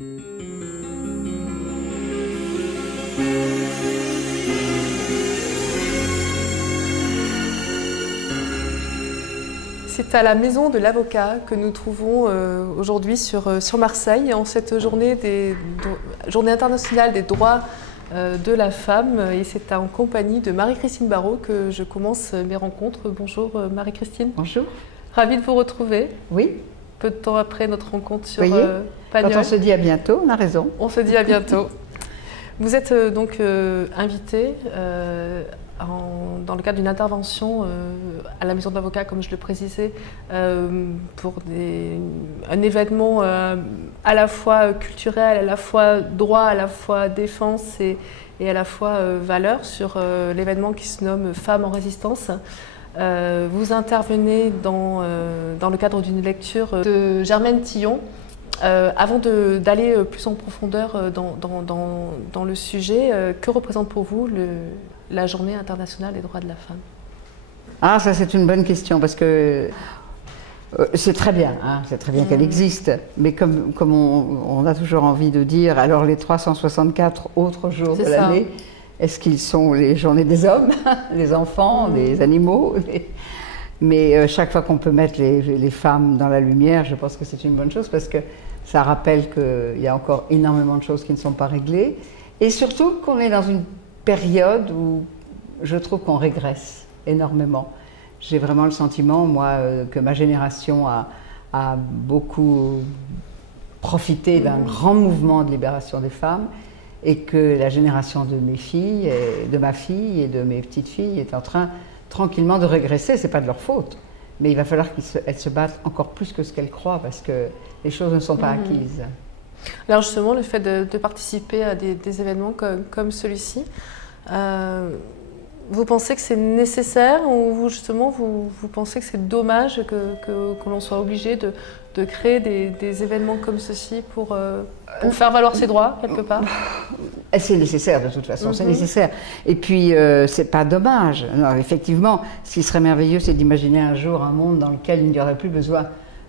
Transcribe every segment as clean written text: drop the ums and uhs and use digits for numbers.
C'est à la Maison de l'Avocat que nous trouvons aujourd'hui sur Marseille, en cette journée internationale des droits de la femme. Et c'est en compagnie de Marie-Christine Barraud que je commence mes rencontres. Bonjour Marie-Christine. Bonjour. Ravie de vous retrouver. Oui. Peu de temps après notre rencontre sur Pagnol. Quand on se dit à bientôt, on a raison. On se dit à bientôt. Vous êtes donc invitée dans le cadre d'une intervention à la Maison de l'Avocat, comme je le précisais, pour un événement à la fois culturel, à la fois droit, à la fois défense et à la fois valeur sur l'événement qui se nomme Femmes en résistance. Vous intervenez dans le cadre d'une lecture de Germaine Tillon. Avant d'aller plus en profondeur dans le sujet, que représente pour vous la Journée internationale des droits de la femme? Ah, ça c'est une bonne question, parce que c'est très bien, hein, c'est très bien qu'elle existe, mais comme on a toujours envie de dire, alors les 364 autres jours de l'année, est-ce qu'ils sont les journées des hommes, des enfants, des animaux? Mais chaque fois qu'on peut mettre les femmes dans la lumière, je pense que c'est une bonne chose, parce que ça rappelle qu'il y a encore énormément de choses qui ne sont pas réglées, et surtout qu'on est dans une période où je trouve qu'on régresse énormément. J'ai vraiment le sentiment, moi, que ma génération a beaucoup profité d'un grand mouvement de libération des femmes, et que la génération de mes filles, de ma fille et de mes petites filles est en train tranquillement de régresser. C'est pas de leur faute, mais il va falloir qu'elles se battent encore plus que ce qu'elles croient, parce que les choses ne sont pas acquises. Alors justement, le fait de participer à des événements comme celui-ci, vous pensez que c'est nécessaire, ou justement vous pensez que c'est dommage que l'on soit obligé de créer des événements comme ceci pour faire valoir ses droits, quelque part? C'est nécessaire, de toute façon, c'est nécessaire. Et puis, c'est pas dommage. Alors, effectivement, ce qui serait merveilleux, c'est d'imaginer un jour un monde dans lequel il n'y aurait plus besoin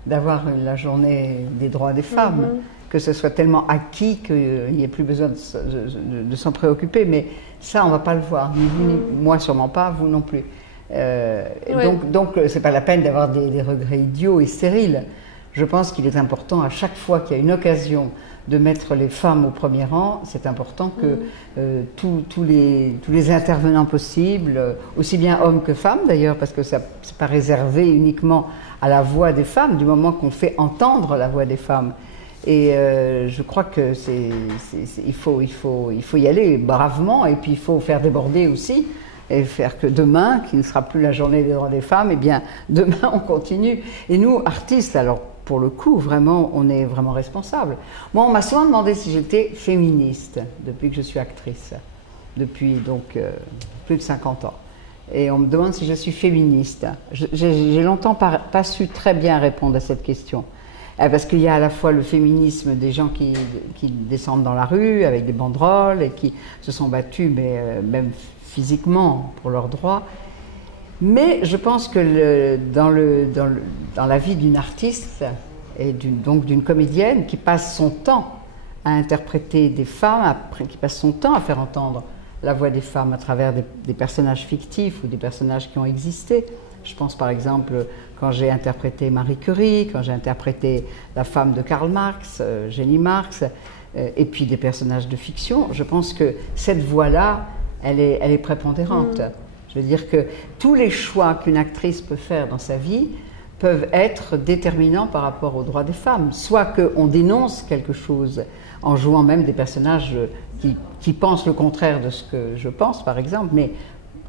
d'avoir la journée des droits des femmes, que ce soit tellement acquis qu'il n'y ait plus besoin de s'en préoccuper. Mais ça, on ne va pas le voir, ni vous, ni moi sûrement pas, vous non plus. Donc, c'est pas la peine d'avoir des regrets idiots et stériles. Je pense qu'il est important, à chaque fois qu'il y a une occasion de mettre les femmes au premier rang, c'est important que tous les intervenants possibles, aussi bien hommes que femmes d'ailleurs, parce que ce n'est pas réservé uniquement à la voix des femmes, du moment qu'on fait entendre la voix des femmes. Et je crois que il faut y aller bravement, et puis il faut faire déborder aussi, et faire que demain, qui ne sera plus la journée des droits des femmes, eh bien demain on continue. Et nous, artistes, alors pour le coup, vraiment, on est vraiment responsables. Moi, on m'a souvent demandé si j'étais féministe depuis que je suis actrice, depuis donc plus de 50 ans. Et on me demande si je suis féministe. J'ai longtemps pas su très bien répondre à cette question. Parce qu'il y a à la fois le féminisme des gens qui descendent dans la rue avec des banderoles et qui se sont battus, mais même physiquement, pour leurs droits. Mais je pense que dans la vie d'une artiste et donc d'une comédienne qui passe son temps à interpréter des femmes, qui passe son temps à faire entendre la voix des femmes à travers des personnages fictifs ou des personnages qui ont existé. Je pense par exemple quand j'ai interprété Marie Curie, quand j'ai interprété la femme de Karl Marx, Jenny Marx, et puis des personnages de fiction. Je pense que cette voix-là, elle est prépondérante. Je veux dire que tous les choix qu'une actrice peut faire dans sa vie peuvent être déterminants par rapport aux droits des femmes. Soit qu'on dénonce quelque chose en jouant même des personnages qui pensent le contraire de ce que je pense, par exemple, mais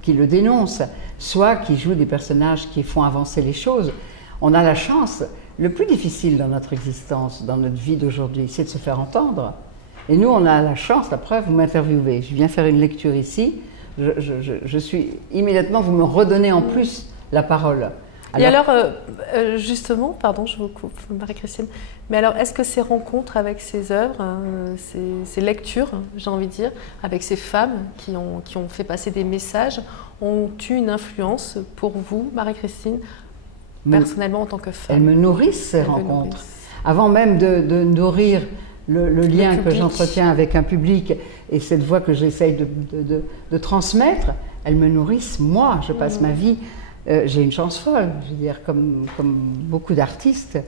qui le dénoncent, soit qui jouent des personnages qui font avancer les choses. On a la chance, le plus difficile dans notre existence, dans notre vie d'aujourd'hui, c'est de se faire entendre. Et nous, on a la chance, la preuve, vous m'interviewez. Je viens faire une lecture ici, je suis immédiatement, vous me redonnez en plus la parole. Et alors, justement, pardon, je vous coupe, Marie-Christine, mais alors, est-ce que ces rencontres avec ces œuvres, ces lectures, j'ai envie de dire, avec ces femmes qui ont fait passer des messages, ont eu une influence pour vous, Marie-Christine, personnellement en tant que femme? Elles me nourrissent, ces rencontres. Avant même de nourrir le lien que j'entretiens avec un public et cette voix que j'essaye de transmettre, elles me nourrissent. Moi, je passe ma vie, j'ai une chance folle, je veux dire, comme beaucoup d'artistes,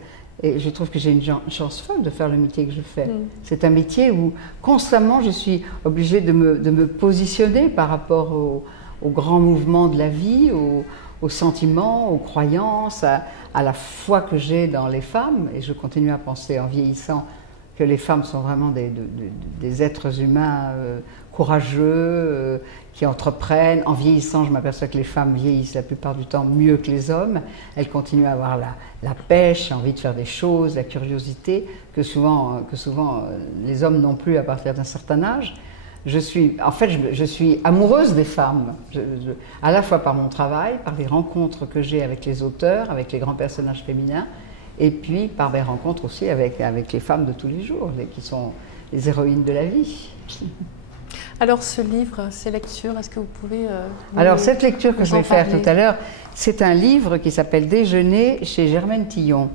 et je trouve que j'ai une chance folle de faire le métier que je fais. C'est un métier où constamment je suis obligée de me positionner par rapport aux grands mouvements de la vie, aux sentiments, aux croyances, à la foi que j'ai dans les femmes. Et je continue à penser en vieillissant que les femmes sont vraiment des êtres humains courageux, qui entreprennent. En vieillissant, je m'aperçois que les femmes vieillissent la plupart du temps mieux que les hommes. Elles continuent à avoir la pêche, envie de faire des choses, la curiosité, que souvent les hommes n'ont plus à partir d'un certain âge. Je suis amoureuse des femmes, à la fois par mon travail, par les rencontres que j'ai avec les auteurs, avec les grands personnages féminins, et puis par mes rencontres aussi avec les femmes de tous les jours, qui sont les héroïnes de la vie. Alors ce livre, ces lectures, est-ce que vous pouvez... Alors cette lecture que je vais faire tout à l'heure, c'est un livre qui s'appelle Déjeuner chez Germaine Tillon.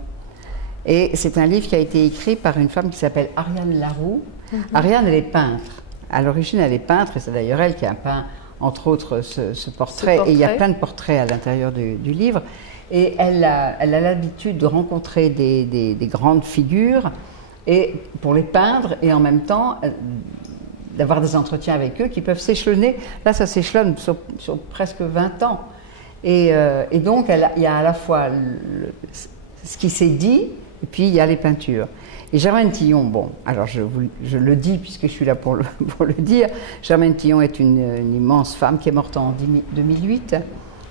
Et c'est un livre qui a été écrit par une femme qui s'appelle Ariane Laroux. Ariane, elle est peintre. À l'origine, elle est peintre, et c'est d'ailleurs elle qui a peint, entre autres, ce portrait. Et il y a plein de portraits à l'intérieur du livre. Et elle a l'habitude de rencontrer des grandes figures et pour les peindre, et en même temps d'avoir des entretiens avec eux qui peuvent s'échelonner. Là, ça s'échelonne sur presque 20 ans. Et donc, il y a à la fois ce qui s'est dit, et puis il y a les peintures. Et Germaine Tillon, bon, alors je le dis puisque je suis là pour le dire, Germaine Tillon est une immense femme qui est morte en 2008,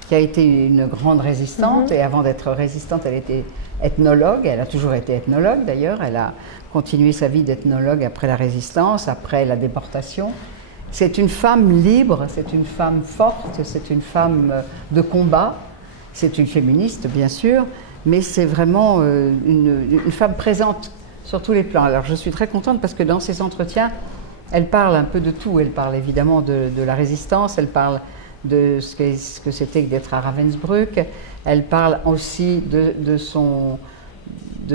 qui a été une grande résistante, et avant d'être résistante, elle était ethnologue, elle a toujours été ethnologue d'ailleurs, elle a continué sa vie d'ethnologue après la résistance, après la déportation. C'est une femme libre, c'est une femme forte, c'est une femme de combat, c'est une féministe bien sûr, mais c'est vraiment une femme présente sur tous les plans. Alors je suis très contente parce que dans ces entretiens, elle parle un peu de tout. Elle parle évidemment de la résistance, elle parle de ce que c'était que d'être à Ravensbrück, elle parle aussi de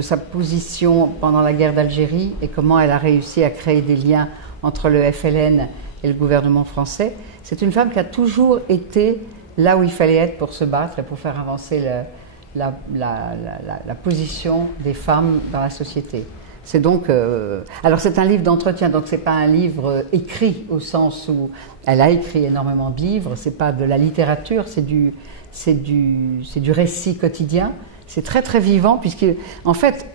sa position pendant la guerre d'Algérie et comment elle a réussi à créer des liens entre le FLN et le gouvernement français. C'est une femme qui a toujours été là où il fallait être pour se battre et pour faire avancer la position des femmes dans la société. C'est donc, alors c'est un livre d'entretien, donc c'est pas un livre écrit au sens où elle a écrit énormément de livres. C'est pas de la littérature, c'est du récit quotidien. C'est très très vivant puisque en fait,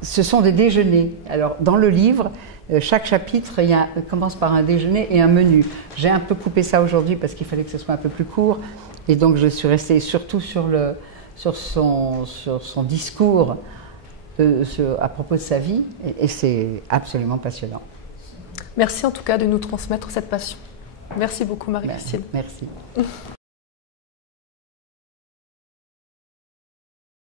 ce sont des déjeuners. Alors dans le livre, chaque chapitre commence par un déjeuner et un menu. J'ai un peu coupé ça aujourd'hui parce qu'il fallait que ce soit un peu plus court, et donc je suis restée surtout sur son discours. À propos de sa vie, et c'est absolument passionnant. Merci en tout cas de nous transmettre cette passion. Merci beaucoup Marie-Christine. Merci.